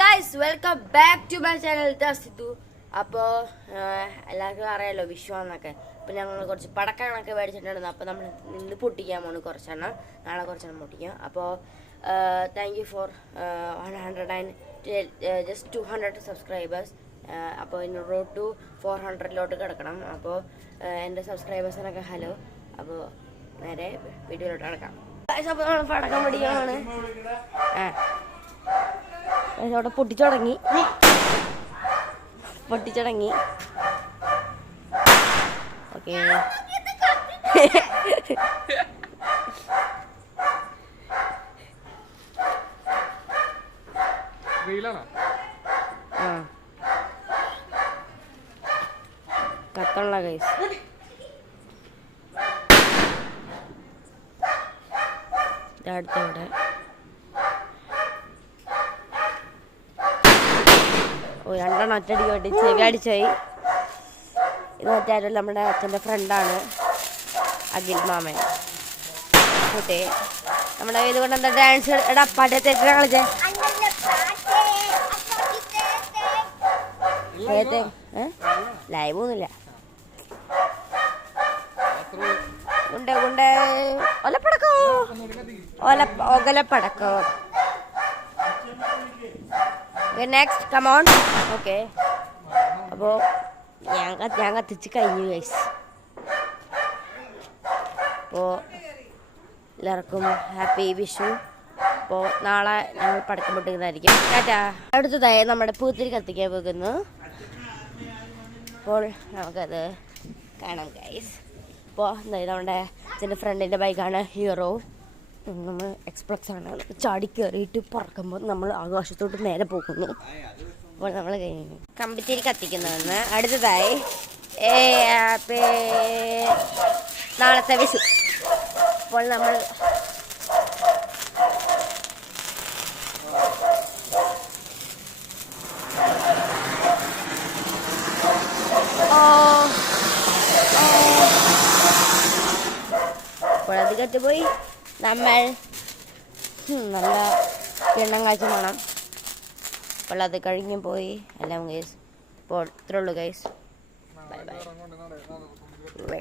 Guys welcome back to my channel ദസിതു. അപ്പോൾ എല്ലാവർക്കും അറിയാലോ വിഷുവാന്നൊക്കെ. അപ്പോൾ ഞങ്ങൾ കുറച്ച് പടക്കങ്ങളൊക്കെ മേടിച്ചിട്ടുണ്ടായിരുന്നു. അപ്പോൾ നമ്മൾ ഇന്ന് പൊട്ടിക്കാൻ പോകുന്നു കുറച്ചെണ്ണം, നാളെ കുറച്ചെണ്ണം പൊട്ടിക്കാം. അപ്പോൾ താങ്ക് യു ഫോർ 200 സബ്സ്ക്രൈബേഴ്സ്. അപ്പോൾ ഇന്ന് റോഡ് ടു 400 കിടക്കണം. അപ്പോൾ എൻ്റെ സബ്സ്ക്രൈബേഴ്സിനൊക്കെ ഹലോ. അപ്പോൾ നേരെ വീഡിയോയിലോട്ട് കിടക്കാം. അപ്പോൾ നമ്മൾ പടക്കം പൊട്ടിക്കാനാണ്. അവിടെ പൊട്ടിച്ചുടങ്ങി ഓക്കെ. കത്തള്ള ഗൈസ്. അടുത്തവിടെ രണ്ടെണ്ണം ഒറ്റടിക്ക് വേണ്ടി ചെവി അടിച്ചായി. ഇത് മറ്റാരും നമ്മുടെ അച്ഛൻ്റെ ഫ്രണ്ടാണ്, അഖിൽ മാമൻ കുട്ടി. നമ്മുടെ ഇതുകൊണ്ട് എന്താ ഡാൻസ് എടാ പാട്ടേ തെറ്റിന കളിച്ചേ ലൈവ് ഒന്നുമില്ല. ഒലപ്പടക്കോ ഒകലപ്പടക്കോ. Next come on. ഓക്കെ, അപ്പോൾ ഞാൻ കത്തിച്ച് കഴിഞ്ഞു ഗൈസ്. അപ്പോൾ എല്ലാവർക്കും ഹാപ്പി വിഷു. അപ്പോൾ നാളെ ഞങ്ങൾ പടക്കം പൊട്ടിക്കുന്നതായിരിക്കും. ടാറ്റാ. അടുത്തതായി നമ്മുടെ പൂത്തിരി കത്തിക്കാൻ പോകുന്നു. അപ്പോൾ നമുക്കത് കാണാം ഗൈസ്. അപ്പോൾ എന്തായാലും നമ്മുടെ അച്ഛൻ്റെ ഫ്രണ്ടിൻ്റെ ബൈക്കാണ് ഹീറോ. നമ്മൾ എക്സ്പ്രസ് ആണ്. ചാടി കയറിയിട്ട് പറക്കുമ്പോൾ നമ്മൾ ആകാശത്തോട്ട് നേരെ പോകുന്നു. അപ്പോൾ നമ്മൾ കഴിഞ്ഞു കമ്പിത്തിരി കത്തിക്കുന്നതെന്ന്. അടുത്തതായി നാളത്തെ വിഷു. അപ്പോൾ നമ്മൾ അപ്പോൾ അത് കെട്ടുപോയി. നമ്മൾ നല്ല എണ്ണം കാഴ്ച വേണം. അപ്പോൾ അത് കഴിഞ്ഞു പോയി എല്ലാം ഗൈസ്. അപ്പോൾ ഇത്രേ ഉള്ളൂ ഗൈസ്. Bye bye.